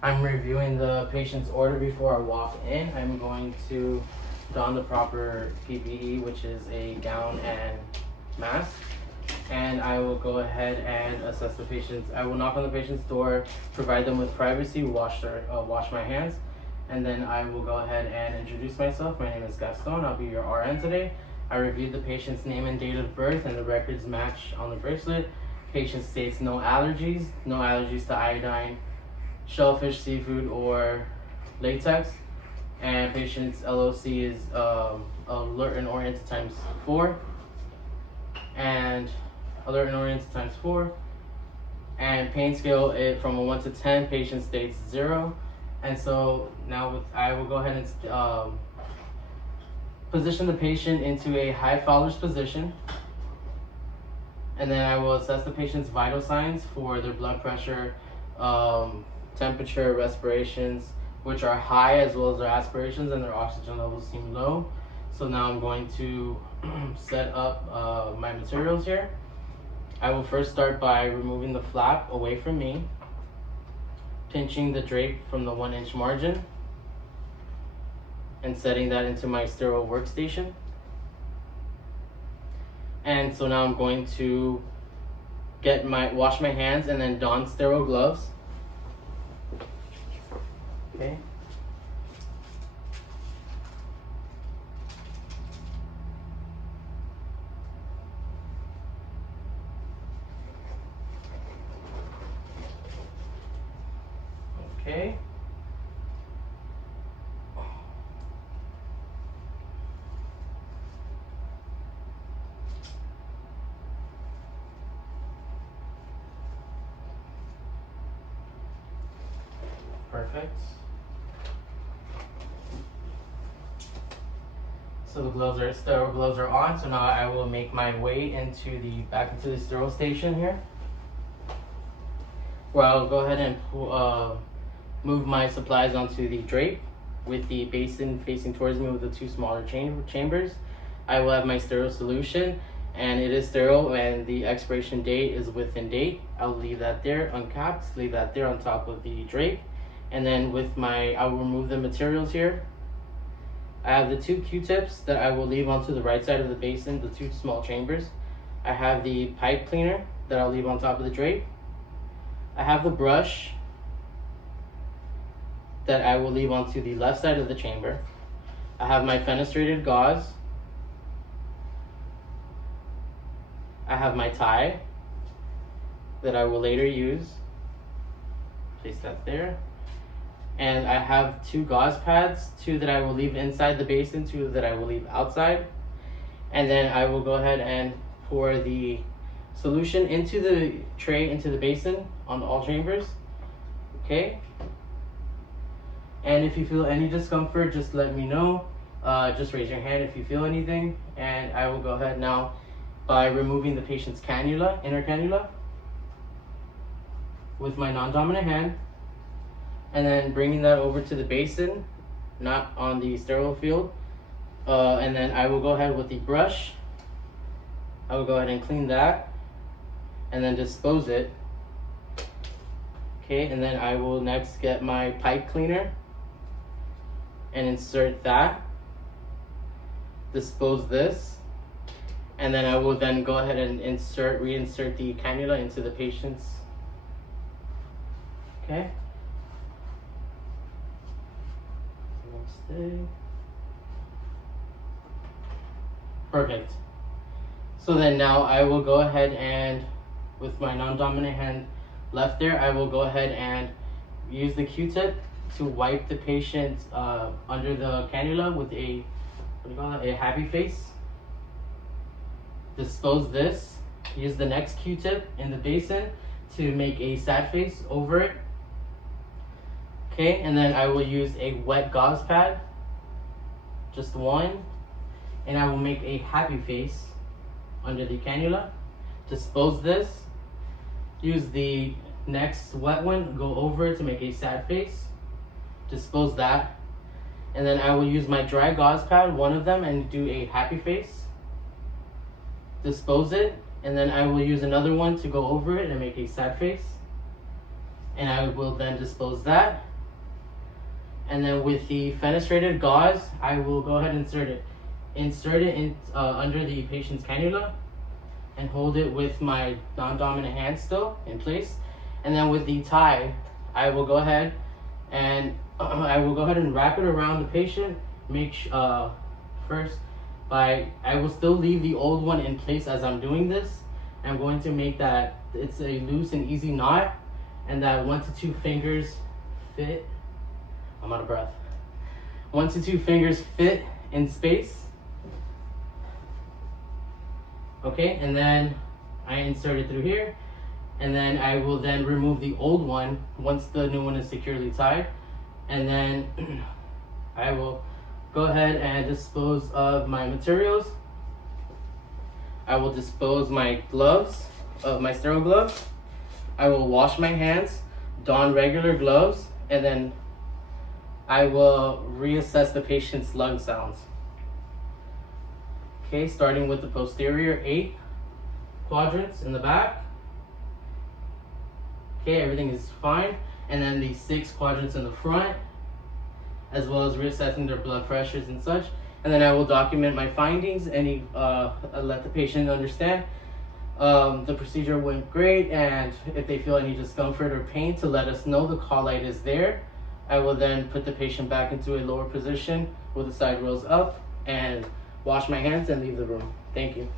I'm reviewing the patient's order before I walk in. I'm going to don the proper PPE, which is a gown and mask. And I will go ahead and assess the patient's. I will knock on the patient's door, provide them with privacy, wash my hands, and then I will go ahead and introduce myself. My name is Gaston. I'll be your RN today. I reviewed the patient's name and date of birth, and the records match on the bracelet. Patient states no allergies to iodine, shellfish, seafood, or latex. And patient's LOC is alert and oriented times 4. And alert and oriented times 4. And pain scale from a 1 to 10, patient states 0. And so now I will go ahead and position the patient into a high Fowler's position. And then I will assess the patient's vital signs for their blood pressure, temperature, respirations, which are high, as well as their aspirations, and their oxygen levels seem low. So now I'm going to set up my materials here. I will first start by removing the flap away from me, pinching the drape from the 1-inch margin, and setting that into my sterile workstation. And so now I'm going to wash my hands and then don sterile gloves. Okay. Okay. Perfect. So the sterile gloves are on. So now I will make my way back into the sterile station here, where I'll go ahead and move my supplies onto the drape with the basin facing towards me with the 2 smaller chambers. I will have my sterile solution, and it is sterile, and the expiration date is within date. I'll leave that there uncapped, leave that there on top of the drape. And then I will remove the materials here. I have the 2 Q-tips that I will leave onto the right side of the basin, the 2 small chambers. I have the pipe cleaner that I'll leave on top of the drape. I have the brush that I will leave onto the left side of the chamber. I have my fenestrated gauze. I have my tie that I will later use. Place that there. And I have 2 gauze pads, 2 that I will leave inside the basin, 2 that I will leave outside. And then I will go ahead and pour the solution into the tray, into the basin on all chambers. Okay. And if you feel any discomfort, just let me know. Just raise your hand if you feel anything. And I will go ahead now by removing the patient's cannula, inner cannula, with my non-dominant hand. And then bringing that over to the basin, not on the sterile field. And then I will go ahead with the brush. I will go ahead and clean that and then dispose it. Okay, and then I will next get my pipe cleaner and insert that. Dispose this. And then I will then go ahead and reinsert the cannula into the patient's. Okay. Perfect. So then now I will go ahead and, with my non-dominant hand left there, I will go ahead and use the Q-tip to wipe the patient under the cannula with a happy face. Dispose this. Use the next Q-tip in the basin to make a sad face over it. Okay, and then I will use a wet gauze pad, just 1, and I will make a happy face under the cannula. Dispose this. Use the next wet one, go over it to make a sad face. Dispose that. And then I will use my dry gauze pad, 1 of them, and do a happy face. Dispose it, and then I will use another one to go over it and make a sad face. And I will then dispose that. And then with the fenestrated gauze, I will go ahead and insert it. Insert it in under the patient's cannula and hold it with my non-dominant hand still in place. And then with the tie, I will go ahead and wrap it around the patient. First, I will still leave the old one in place as I'm doing this. I'm going to make that it's a loose and easy knot, and that 1 to 2 fingers fit. I'm out of breath. 1 to 2 fingers fit in space. Okay, and then I insert it through here, and then I will then remove the old one once the new one is securely tied, and then I will go ahead and dispose of my materials. I will dispose my gloves, my sterile gloves. I will wash my hands, don regular gloves, and then I will reassess the patient's lung sounds. Okay, starting with the posterior 8 quadrants in the back. Okay, everything is fine. And then the 6 quadrants in the front, as well as reassessing their blood pressures and such. And then I will document my findings and let the patient understand the procedure went great, and if they feel any discomfort or pain, to let us know. The call light is there. I will then put the patient back into a lower position with the side rails up and wash my hands and leave the room. Thank you.